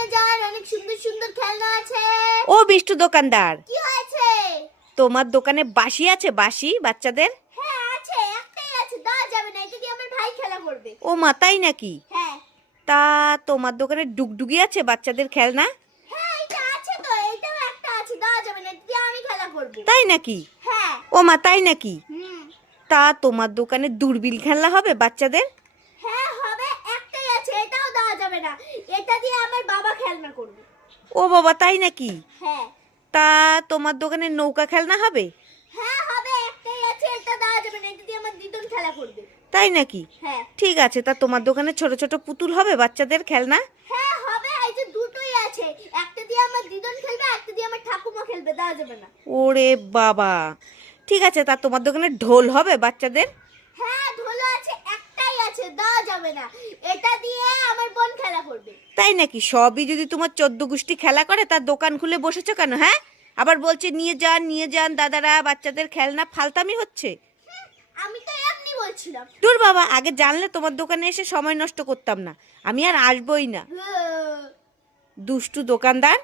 নিয়ে যান, অনেক সুন্দর সুন্দর খেলনা আছে। ও বিষ্টু দোকানদার, কি হয়েছে? তোমার দোকানে বাঁশি আছে? বাঁশি বাচ্চাদের? হ্যাঁ আছে, একটাই আছে, দেওয়া যাবে না, এটা দিয়ে আমার ভাই খেলা করবে। ও মা, তাই নাকি? হ্যাঁ তা তোমার দোকানে ডুগডুগি আছে বাচ্চাদের খেলনা? হ্যাঁ, এটা আছে তো, এটাও একটা আছে, দেওয়া যাবে না, এটা দিয়ে আমি খেলা করব। তাই নাকি? হ্যাঁ। ও মা, তাই নাকি? হুম। তা তোমার দোকানে দূরবীন খেলনা হবে বাচ্চাদের? হ্যাঁ হবে, একটাই আছে, এটাও দেওয়া যাবে না, এটা দিয়ে আমার বাবা খেলনা করবে। ও বাবা, তাই নাকি? হ্যাঁ। তা তোমার দোকানে নৌকা খেলনা হবে? হ্যাঁ হবে, একটাই আছে, এটা দেওয়া যাবে না, এটা দিয়ে আমার দিদুন খেলা করবে। তাই নাকি? হ্যাঁ। ঠিক আছে, তা তোমার দোকানে ছোট ছোট পুতুল হবে বাচ্চাদের খেলনা? হ্যাঁ হবে, এই যে দুটোই আছে, একটা দিয়ে আমার দিদুন খেলবে, একটা দিয়ে আমার ঠাকুমা খেলবে, দেওয়া যাবে না। ওরে বাবা, ঠিক আছে, তা তোমার দোকানে ঢোল হবে বাচ্চাদের? হ্যাঁ ঢোল আছে, একটাই আছে, দেওয়া যাবে না, এটা দিয়ে আমার বোন খেলা করবে। তাই নাকি? সবই যদি তোমার 14 গোষ্ঠী খেলা করে, তার দোকান খুলে বসেছো কেন? হ্যাঁ, আবার বলছে নিয়ে যান নিয়ে যান দাদারা বাচ্চাদের খেলনা, ফালতামি হচ্ছে। আমি তো এমনি বলছিলাম। দূর বাবা, আগে জানলে তোমার দোকানে এসে সময় নষ্ট করতাম না, আমি আর আসবই না। দুষ্টু দোকানদার।